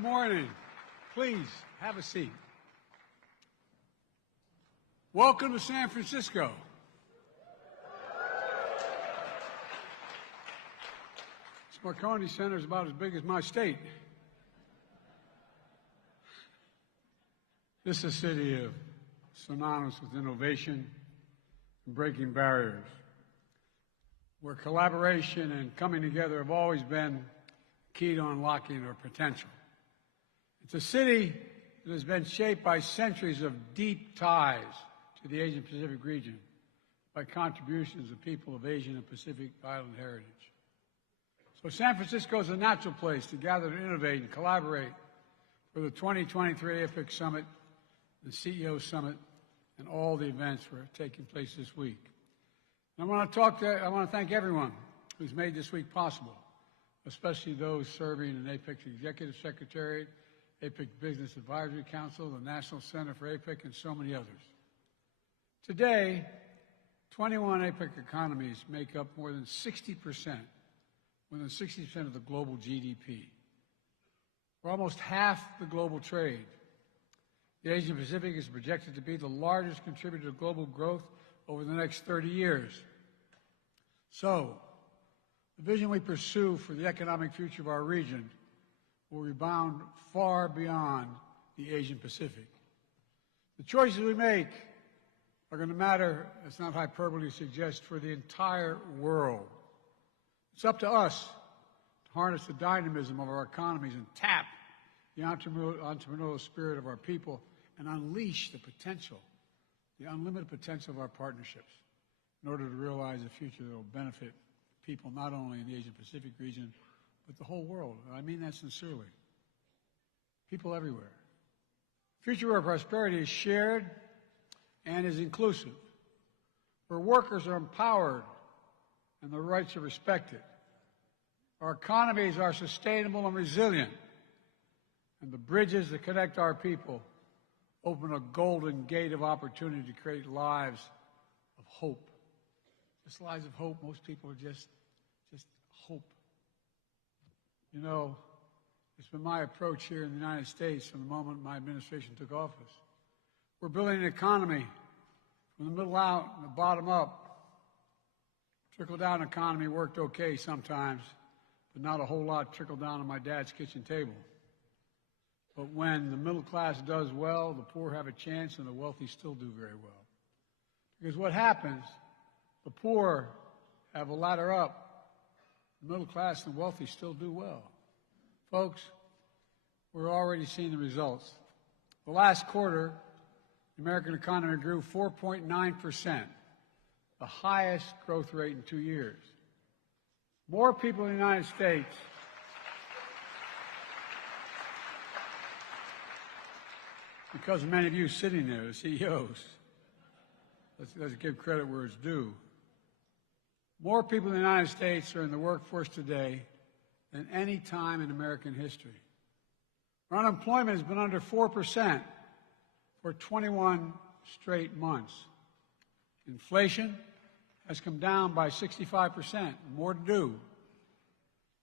Good morning. Please have a seat. Welcome to San Francisco. This Marconi Center is about as big as my state. This is a city of synonymous with innovation and breaking barriers, where collaboration and coming together have always been key to unlocking our potential. It's a city that has been shaped by centuries of deep ties to the Asian Pacific region by contributions of people of Asian and Pacific Island heritage. So San Francisco is a natural place to gather to innovate and collaborate for the 2023 APEC CEO the CEO Summit, and all the events that are taking place this week. And I want to thank everyone who's made this week possible, especially those serving in APEC's Executive Secretariat, APEC Business Advisory Council, the National Center for APEC, and so many others. Today, 21 APEC economies make up more than 60% of the global GDP. We're almost half the global trade. The Asian Pacific is projected to be the largest contributor to global growth over the next 30 years. So, the vision we pursue for the economic future of our region will rebound far beyond the Asian Pacific. The choices we make are going to matter, it's not hyperbole to suggest, for the entire world. It's up to us to harness the dynamism of our economies and tap the entrepreneurial spirit of our people and unleash the potential, the unlimited potential of our partnerships in order to realize a future that will benefit people not only in the Asian Pacific region, but the whole world. I mean that sincerely. People everywhere. The future where prosperity is shared and is inclusive, where workers are empowered and their rights are respected. Our economies are sustainable and resilient, and the bridges that connect our people open a golden gate of opportunity to create lives of hope. Just lives of hope. Most people are just hope. You know, it's been my approach here in the United States from the moment my administration took office. We're building an economy from the middle out and the bottom up. Trickle-down economy worked okay sometimes, but not a whole lot trickled down on my dad's kitchen table. But when the middle class does well, the poor have a chance and the wealthy still do very well. Because what happens, the poor have a ladder up, the middle class and wealthy still do well. Folks, we're already seeing the results. The last quarter, the American economy grew 4.9%, the highest growth rate in 2 years. More people in the United States because of many of you sitting there, the CEOs. Let's give credit where it's due. More people in the United States are in the workforce today than any time in American history. Our unemployment has been under 4% for 21 straight months. Inflation has come down by 65%, more to do.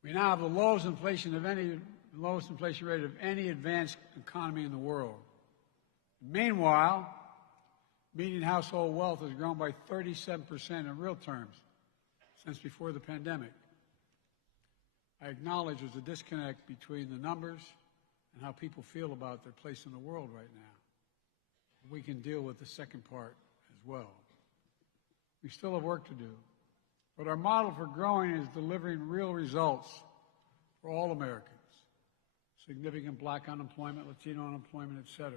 We now have the lowest inflation rate of any advanced economy in the world. Meanwhile, median household wealth has grown by 37% in real terms since before the pandemic. I acknowledge there's a disconnect between the numbers and how people feel about their place in the world right now. We can deal with the second part as well. We still have work to do, but our model for growing is delivering real results for all Americans. Significant black unemployment, Latino unemployment, et cetera.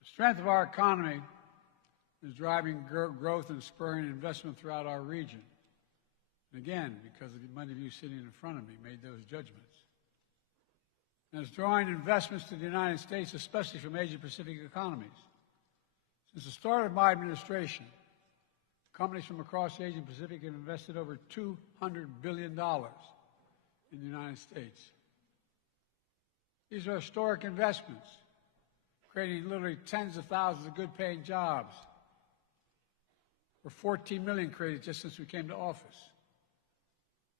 The strength of our economy is driving growth and spurring investment throughout our region. And again, because many of you sitting in front of me made those judgments. And it's drawing investments to the United States, especially from Asia-Pacific economies. Since the start of my administration, companies from across the Asian Pacific have invested over $200 billion in the United States. These are historic investments, creating literally tens of thousands of good-paying jobs. We're 14 million created just since we came to office.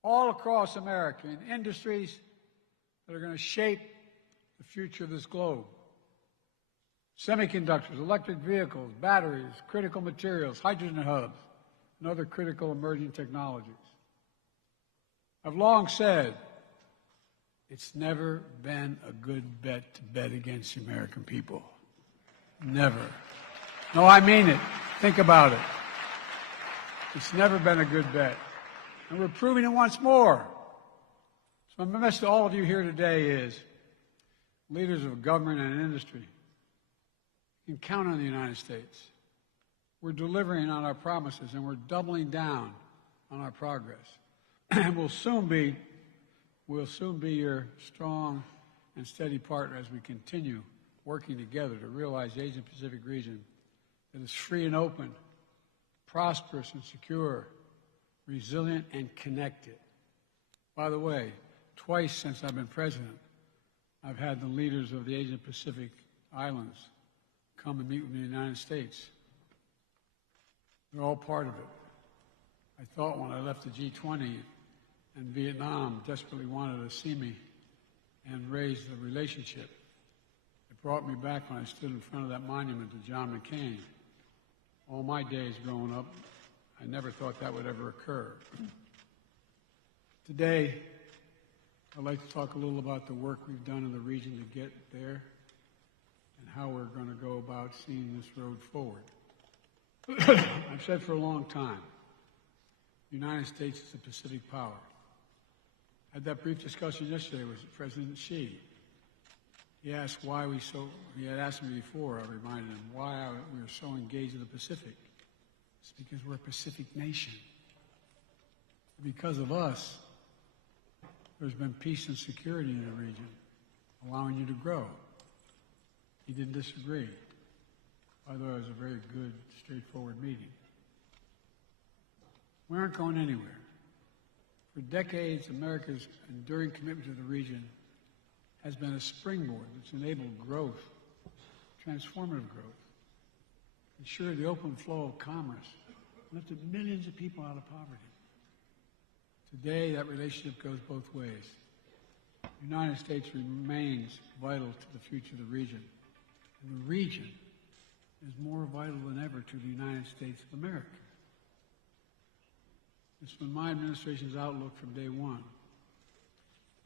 All across America, in industries that are going to shape the future of this globe. Semiconductors, electric vehicles, batteries, critical materials, hydrogen hubs, and other critical emerging technologies. I've long said it's never been a good bet to bet against the American people. Never. No, I mean it. Think about it. It's never been a good bet. And we're proving it once more. So my message to all of you here today is, leaders of government and industry, you can count on the United States. We're delivering on our promises, and we're doubling down on our progress. And we'll soon be your strong and steady partner as we continue working together to realize the Asia-Pacific region that is free and open, prosperous and secure, resilient and connected. By the way, twice since I've been president, I've had the leaders of the Asia-Pacific islands come and meet with me in the United States. They're all part of it. I thought when I left the G20 and Vietnam desperately wanted to see me and raise the relationship. It brought me back when I stood in front of that monument to John McCain. All my days growing up, I never thought that would ever occur. Today, I'd like to talk a little about the work we've done in the region to get there and how we're going to go about seeing this road forward. I've said for a long time, the United States is a Pacific power. I had that brief discussion yesterday with President Xi. He had asked me before, I reminded him, why we were so engaged in the Pacific. It's because we're a Pacific nation. Because of us, there's been peace and security in the region, allowing you to grow. He didn't disagree. I thought it was a very good, straightforward meeting. We aren't going anywhere. For decades, America's enduring commitment to the region has been a springboard that's enabled growth, transformative growth, ensured the open flow of commerce, lifted millions of people out of poverty. Today, that relationship goes both ways. The United States remains vital to the future of the region, and the region is more vital than ever to the United States of America. It's been my administration's outlook from day one,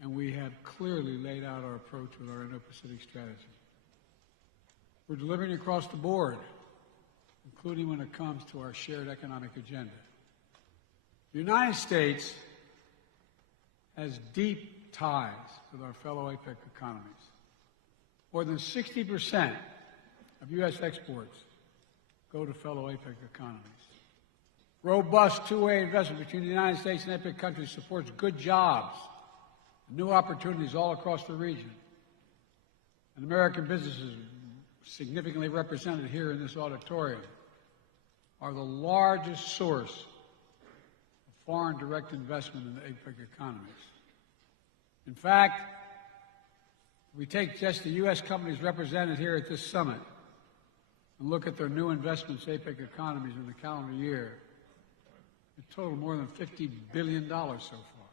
and we have clearly laid out our approach with our Indo-Pacific strategy. We're delivering across the board, including when it comes to our shared economic agenda. The United States has deep ties with our fellow APEC economies. More than 60% of U.S. exports go to fellow APEC economies. Robust two-way investment between the United States and APEC countries supports good jobs, new opportunities all across the region. And American businesses, significantly represented here in this auditorium, are the largest source of foreign direct investment in the APEC economies. In fact, if we take just the U.S. companies represented here at this summit and look at their new investments in APEC economies in the calendar year, it totaled more than $50 billion so far.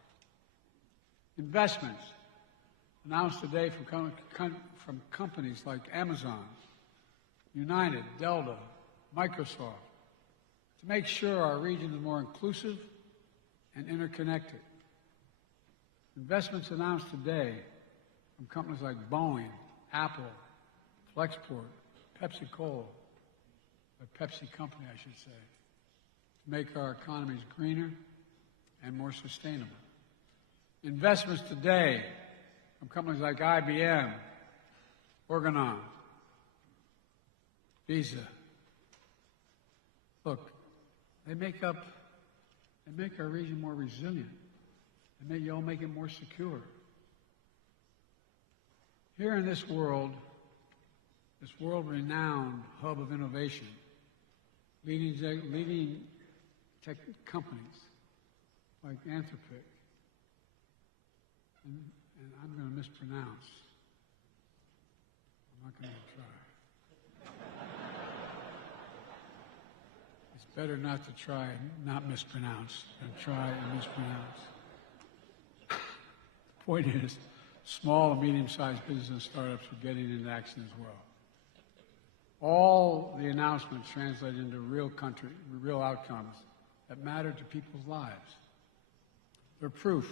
Investments announced today from companies like Amazon, United, Delta, Microsoft, to make sure our region is more inclusive and interconnected. Investments announced today from companies like Boeing, Apple, Flexport, PepsiCo, a Pepsi company, I should say, to make our economies greener and more sustainable. Investments today from companies like IBM, Organon, Visa. Look, they make our region more resilient. They all make it more secure. Here in this world-renowned hub of innovation, leading tech companies like Anthropic, and I'm going to mispronounce. I'm not going to try. It's better not to try and not mispronounce than try and mispronounce. The point is, small and medium-sized business and startups are getting into action as well. All the announcements translate into real outcomes that matter to people's lives. They're proof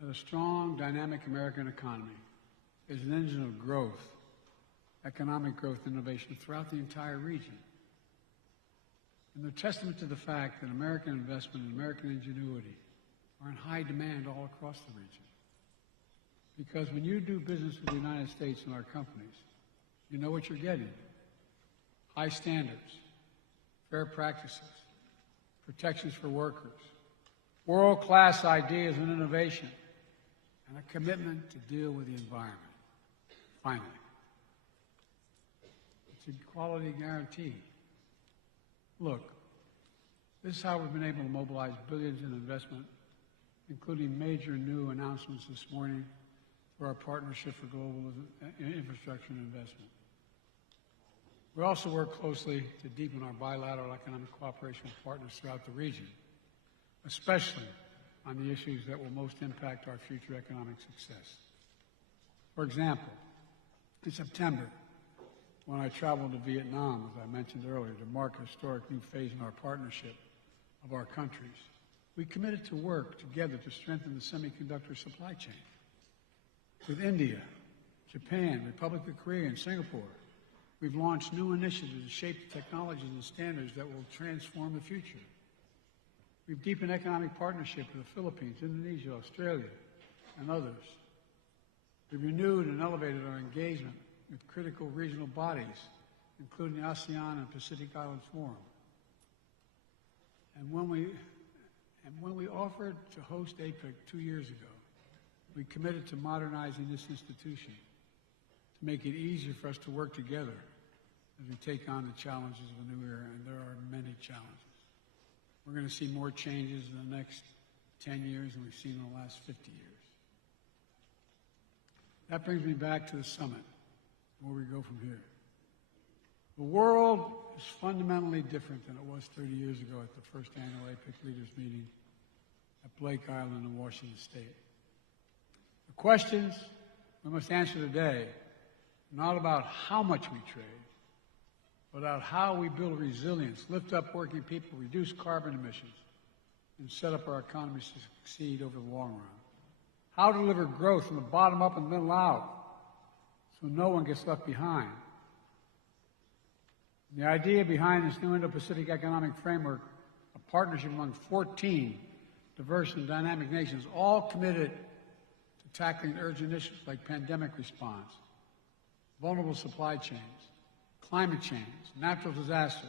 that a strong, dynamic American economy is an engine of growth, economic growth, and innovation throughout the entire region. And they're testament to the fact that American investment and American ingenuity are in high demand all across the region. Because when you do business with the United States and our companies, you know what you're getting. High standards, fair practices, protections for workers, world-class ideas and innovation, and a commitment to deal with the environment. Finally, it's a quality guarantee. Look, this is how we've been able to mobilize billions in investment, including major new announcements this morning for our Partnership for Global Infrastructure and Investment. We also work closely to deepen our bilateral economic cooperation with partners throughout the region, especially on the issues that will most impact our future economic success. For example, in September, when I traveled to Vietnam, as I mentioned earlier, to mark a historic new phase in our partnership of our countries, we committed to work together to strengthen the semiconductor supply chain. With India, Japan, Republic of Korea, and Singapore, we've launched new initiatives to shape the technologies and standards that will transform the future. We've deepened economic partnership with the Philippines, Indonesia, Australia, and others. We've renewed and elevated our engagement with critical regional bodies, including the ASEAN and Pacific Islands Forum. And when we offered to host APEC 2 years ago, we committed to modernizing this institution to make it easier for us to work together as we take on the challenges of a new era, and there are many challenges. We're going to see more changes in the next 10 years than we've seen in the last 50 years. That brings me back to the summit, where we go from here. The world is fundamentally different than it was 30 years ago at the first annual APEC leaders meeting at Blake Island in Washington State. The questions we must answer today are not about how much we trade, but about how we build resilience, lift up working people, reduce carbon emissions, and set up our economies to succeed over the long run. How to deliver growth from the bottom up and the middle out so no one gets left behind. The idea behind this new Indo-Pacific economic framework, a partnership among 14 diverse and dynamic nations, all committed to tackling urgent issues like pandemic response, vulnerable supply chains, climate change, natural disasters,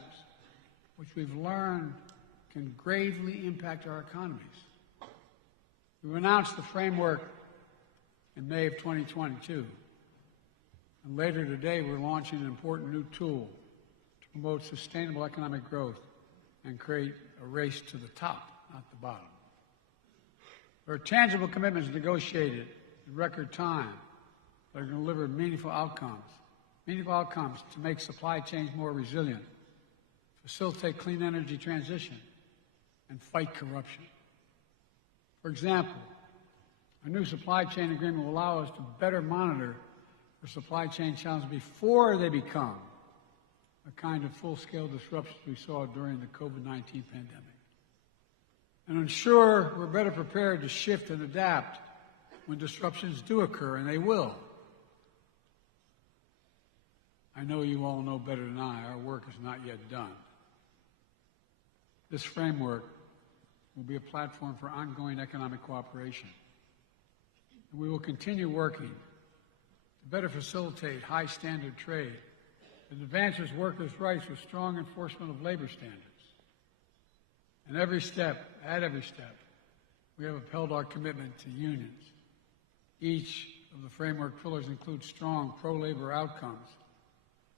which we've learned can gravely impact our economies. We've announced the framework in May of 2022, and later today we're launching an important new tool to promote sustainable economic growth and create a race to the top, not the bottom. There are tangible commitments negotiated in record time that are going to deliver meaningful outcomes to make supply chains more resilient, facilitate clean energy transition, and fight corruption. For example, a new supply chain agreement will allow us to better monitor for supply chain challenges before they become the kind of full-scale disruptions we saw during the COVID-19 pandemic, and ensure we're better prepared to shift and adapt when disruptions do occur, and they will. I know you all know better than I, our work is not yet done. This framework will be a platform for ongoing economic cooperation. And we will continue working to better facilitate high-standard trade that advances workers' rights with strong enforcement of labor standards. And at every step, we have upheld our commitment to unions. Each of the framework pillars includes strong pro-labor outcomes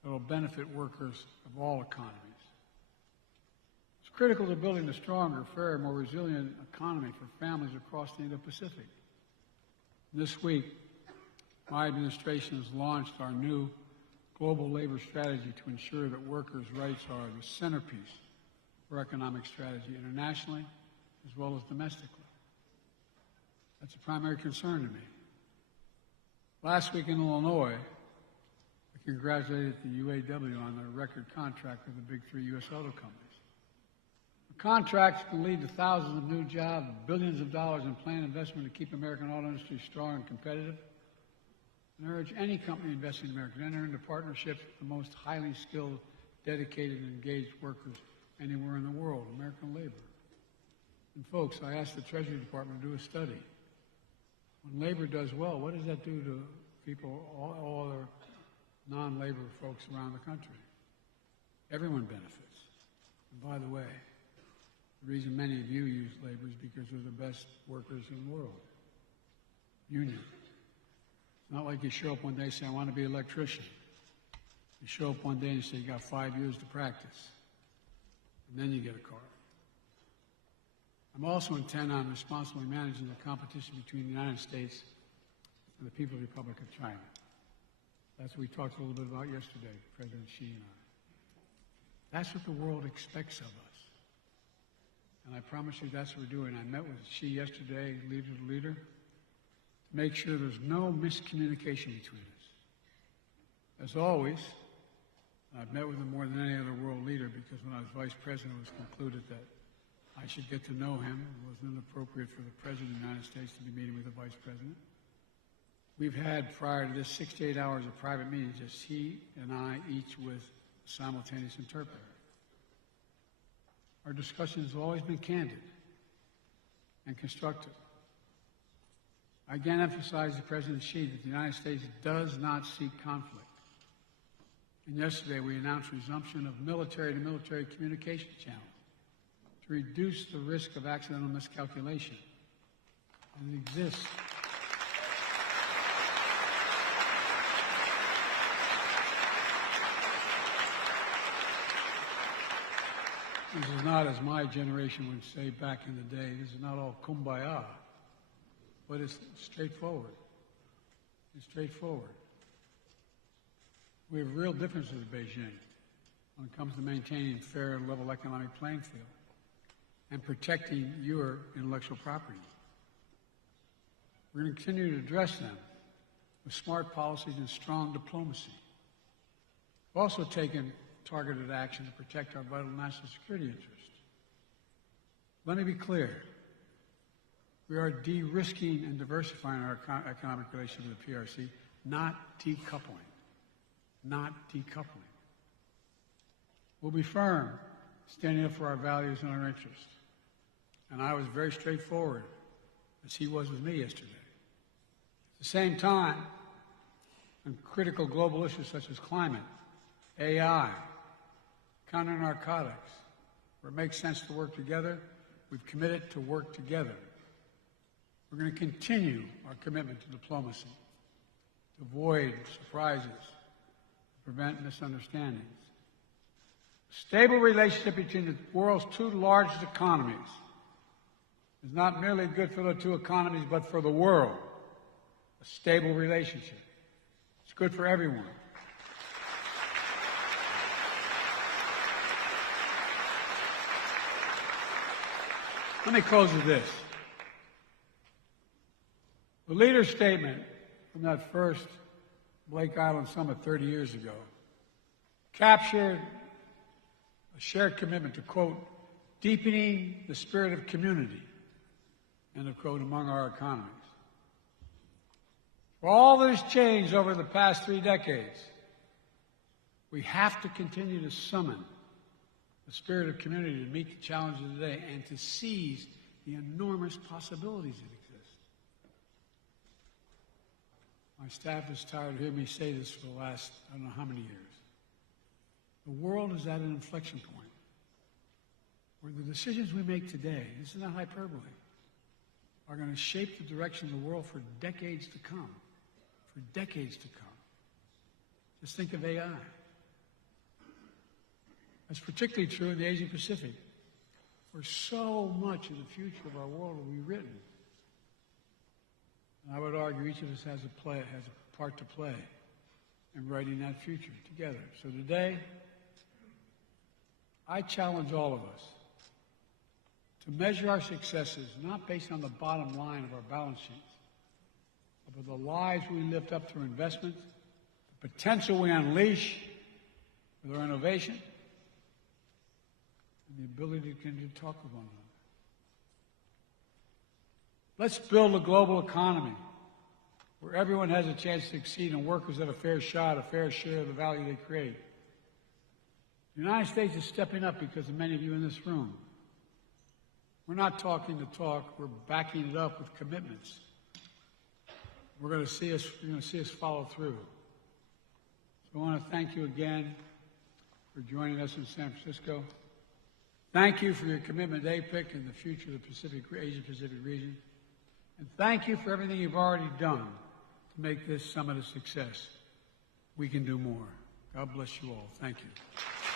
that will benefit workers of all economies. It's critical to building a stronger, fairer, more resilient economy for families across the Indo-Pacific. This week, my administration has launched our new global labor strategy to ensure that workers' rights are the centerpiece for economic strategy internationally as well as domestically. That's a primary concern to me. Last week in Illinois, I congratulated the UAW on their record contract with the big three U.S. auto companies. The contracts can lead to thousands of new jobs, billions of dollars in planned investment to keep American auto industry strong and competitive. And I urge any company investing in America to enter into partnerships with the most highly skilled, dedicated, and engaged workers anywhere in the world, American labor. And folks, I asked the Treasury Department to do a study. When labor does well, what does that do to people, all other non-labor folks around the country? Everyone benefits. And by the way, the reason many of you use labor is because they're the best workers in the world. Union. It's not like you show up one day and say, I want to be an electrician. You show up one day and you say, you got 5 years to practice. And then you get a card. I'm also intent on responsibly managing the competition between the United States and the People's Republic of China. That's what we talked a little bit about yesterday, President Xi and I. That's what the world expects of us. And I promise you that's what we're doing. I met with Xi yesterday, leader to leader, to make sure there's no miscommunication between us. As always, I've met with him more than any other world leader because when I was vice president, it was concluded that I should get to know him. It wasn't inappropriate for the President of the United States to be meeting with the Vice President. We've had, prior to this, 6 to 8 hours of private meetings, just he and I, each with a simultaneous interpreter. Our discussions have always been candid and constructive. I again emphasize to President Xi that the United States does not seek conflict. And yesterday we announced resumption of military-to-military communication channels to reduce the risk of accidental miscalculation. And it exists. This is not, as my generation would say back in the day, this is not all kumbaya, but it's straightforward. It's straightforward. We have real differences with Beijing when it comes to maintaining a fair and level economic playing field and protecting your intellectual property. We're going to continue to address them with smart policies and strong diplomacy. We've also taken targeted action to protect our vital national security interests. Let me be clear. We are de-risking and diversifying our economic relations with the PRC, not decoupling. Not decoupling. We'll be firm, standing up for our values and our interests. And I was very straightforward, as he was with me yesterday. At the same time, on critical global issues such as climate, AI, counter-narcotics, where it makes sense to work together, we've committed to work together. We're going to continue our commitment to diplomacy, to avoid surprises, to prevent misunderstandings. A stable relationship between the world's two largest economies is not merely good for the two economies, but for the world. A stable relationship. It's good for everyone. Let me close with this. The leader's statement from that first Blake Island Summit 30 years ago captured a shared commitment to, quote, deepening the spirit of community, end of quote, among our economies. For all that has changed over the past 3 decades, we have to continue to summon the spirit of community to meet the challenges of today and to seize the enormous possibilities that exist. My staff is tired of hearing me say this for the last, I don't know how many years. The world is at an inflection point where the decisions we make today, this is not hyperbole, are going to shape the direction of the world for decades to come. For decades to come. Just think of AI. That's particularly true in the Asia Pacific, where so much of the future of our world will be written. And I would argue each of us has a part to play in writing that future together. So today, I challenge all of us to measure our successes not based on the bottom line of our balance sheets, for the lives we lift up through investment, the potential we unleash with our innovation, and the ability to continue to talk with one another. Let's build a global economy where everyone has a chance to succeed and workers have a fair shot, a fair share of the value they create. The United States is stepping up because of many of you in this room. We're not talking the talk, we're backing it up with commitments. You're going to see us follow through. So I want to thank you again for joining us in San Francisco. Thank you for your commitment to APEC and the future of the Asia-Pacific region. And thank you for everything you've already done to make this summit a success. We can do more. God bless you all. Thank you.